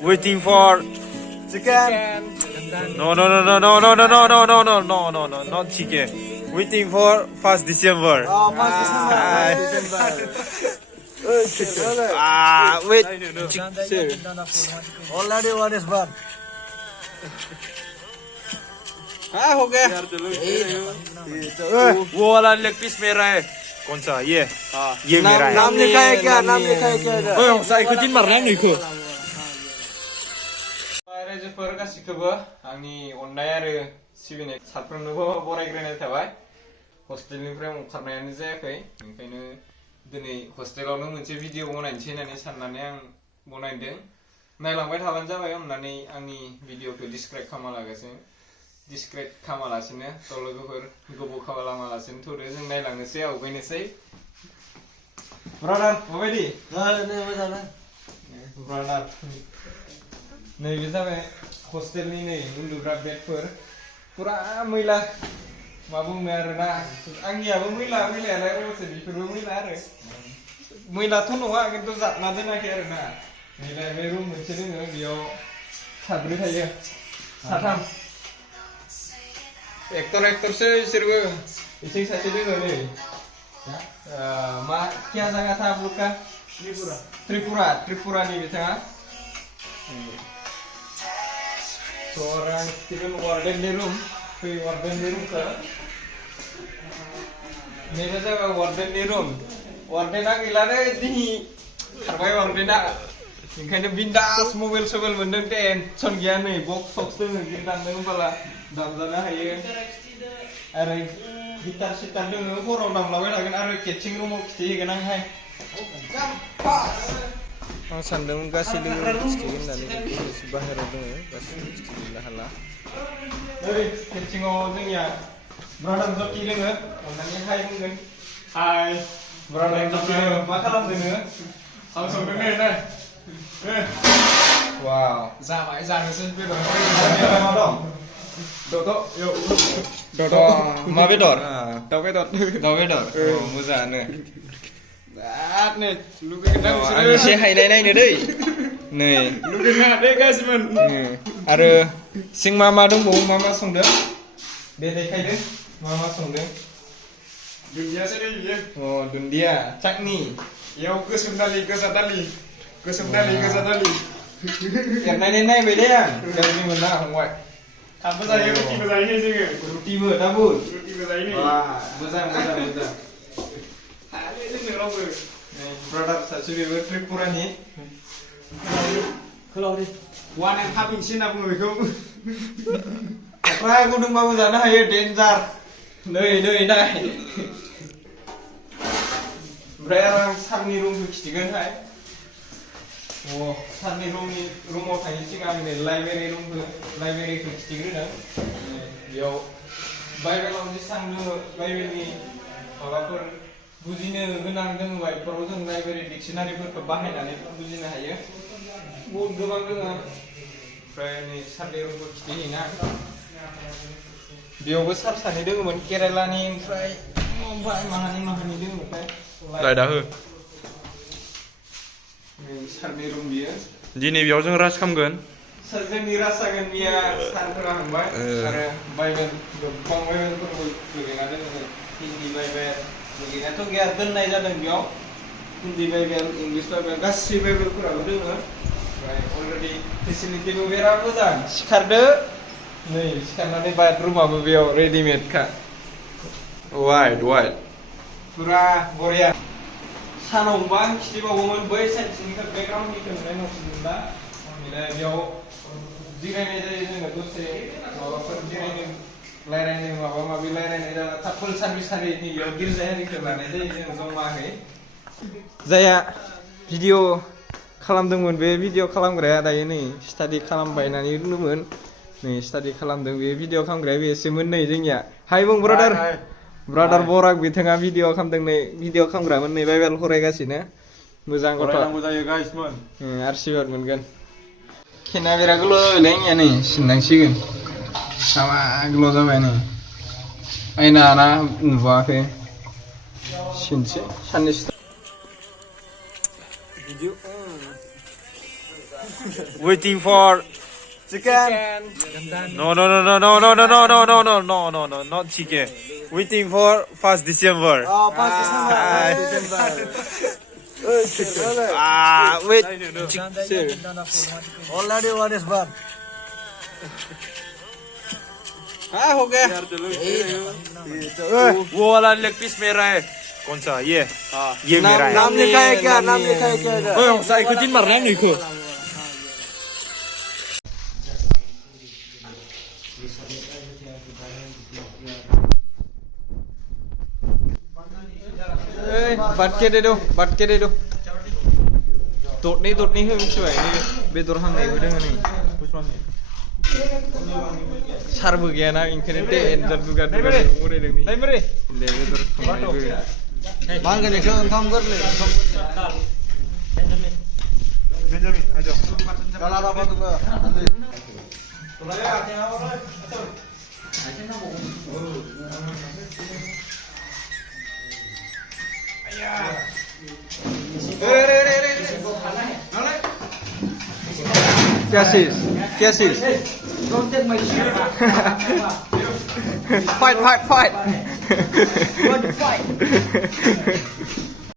Waiting for chicken. no, not chicken. Waiting for 1st December. Oh, Mas December. Wait. Already one is born. हो गया वो वाला लेग piece मेरा है कौन सा ये मेरा है नाम लिखा है क्या इधर? साइकोचिन मारना नहीं को रायजोफोर गासिखौबो आंनि अननाय आरो सिबिनाय साफ्रोमनोबो बरायग्रोनाय थाबाय हस्टेलनिफ्राय ओंखारनायानो जायाखै ओंखायनो दिनै हस्टेलावनो मोनसे भिडिअ बनायनोसै होननानै साननानै आं बनायदों नायलांबाय थाबानो जाबाय अननानै आंनि भिडिअखौ डिसक्राइब खालामालासिनो थ' लोगोफोर गोबाव खालामालासिनो थ'दो जों नायलांनोसै आवगायनोसै ब्रादार माबायदि ब्रादार नैबे जाबाय हस्टेलनि नै उन्दुग्रा बेडफोर पुरा मैला मा बुंनो आरोना आंनियाबो मैलायालाय अबसे बेफोरबो मैला आरो मैलाथ' नङा खिन्थु जाबना दोनाखै आरोना नैलाय बे रुम मोनसे दोङो बेयाव साब्रै थायो साथाम एक्टरसो बिसोरबो इसिं सासे दोङो नै मा क्या जायगा था आप लोग का त्रिपुरानि बिथाङा तो orang itu warden di room ke ini saja warden di room wardena gila deh dihi harbai wardena ओंखायनो बिन्दास मबाइल सबाइल मोनदों टेनसन गैया नै बक्स दोङो गिटार दोङो बाला दामजानो हायो आरो गिटार सिटार दोङो हराव दामलाबाय थागोन आरो केचिं रुमाव खिथिहैगोन आंहाय आं सानदोंमोन गासै लोगो खिथिगोन होननानै बाहेरायाव दोङो गासैबो खिथिजोबनो हाला ओइ केचिङाव जोंनिया ब्रादार जति दोङो अननानै हाय बुंगोन हाय ब्रादार जति दोङो मा खालामदों नोङो आं संदों नै wow जाबाय जानोसै बेदर मा दं दद' मा बेदर दाउ बेदर मोजाङानो बिरादनो लुगैगोन आं एसे हायनाय नायनो दै नै लुगैना दे गासिबो आरो सिं मा दंबावो मा संदों दे देखायदो मा संदों दुन्दियासो दै बियो अ दुन्दिया चाटनि इयाव गोसोम दालि गोजा दालि एरनानै नायबाय दे आं गाज्रि मोना फंबाय थाबो जायो रुटिबो जायो जोङो रुटिबो दाबो जायो मोजां हाले जोंनो रावबो ब्रादार सासे बेबो त्रिपुरानि खोलावरि 1.5 इंसि होनना बुङो बेखौ फ्राय गुदुंबाबो जानो हायो डेन्जार नै नाय ओमफ्राय आरो आं सारनि रुमखौ खिथिगोनहाय सारनि रुमाव थायो सिगां नै लाइब्रेरिखौ खिथिग्रोदों बेयाव बाइबेलाव जेसां दङ बाइबेलनि माबाफोर बुजिनो गोनां दङबा बेफोराव जों लाइब्रेरि डिक्सनारिफोरखौ बाहायनानै बुजिनो हायो बहुद गोबां दङ ओमफ्राय नै सारनि रुमखौ खिथिहैना बेयावबो सार सानै दङमोन केरेलानि ओमफ्राय माहानि दङमोनथाय लाइटआ हो सारनि रुम बियो दिनै बेयाव जों राज खालामगोन जोंनि राज जागोन बिया सारफोरा हांबाय आरो बाइबेल गोबां बाइबेलफोरबो लगैना दोङो हिन्दी बाइबेल लगैनाथ' गैया दोननाय जादों बेयाव हिन्दी बाइबेल इंलिश बाइबेल गासै बाइबेलफोराबो दोङो ओमफ्राय अलरेडि फेसिलिटिबो बिराद मोजां सिखारदो नै सिखारनानै बाथरुमाबो बेयाव रेडिमेडखा वाइट पुरा बरिया सानावबा आं खिथिबावोमोन बै साइडनिखौ बेकग्राउन्डनिखौ नुनाय न'सिमोनबा बेयाव जिरायनाय जायो जोङो दसे माबाफोर रायलायनो माबा माबि रायलायनाय जाबा थाफुल साननि बेयाव गिर्जायारिखौ लानाय जायो जों जमाहै जाया भिडिअ खालामदोंमोन बे भिडिअ खालामग्राया दायो नै स्टाडि खालामबाय होननानै बुंदोंमोन नै स्टाडि खालामदों बे भिडिअ खालामग्राया बेसेमोन नै जोंनिया हाय बुं ब्रादार बराक बिथाङा भिडिअ खालामदों नै भिडिअ खालामग्रामोन नै बाइबेल फरायगासिनो मोजां गथ' फरायनांगौ जायो गाइसमोन आशीर्बाद मोनगोन खेना बिराद गोलावलै आंनिया नै सिननांसिगोन सामा गोलाव जाबाय नै आयना नुवाखै 신지? 샤니스. Waiting for Chicken. no, not chicken. Waiting for 1st December. Oh, pas December. Wait. Already one is burn. हाँ हो गया वो वाला लेग पीस मेरा है कौन सा ये मेरा है नाम लिखा है क्या? नाम लिखा है क्या इधर? ओए saya ikutin marah nih ko Bat ke deh do. Tut nih hơi cuy ini bedor hang nih udah nih. Which one nih? Sarbu gaya na infinite enter juga murah deh nih. Lain beri Deh bedor hang nih. Bang kan ekso काम कर ले. Benjamin ayo Kalau ada apa tuh Pak? क्या cheese fight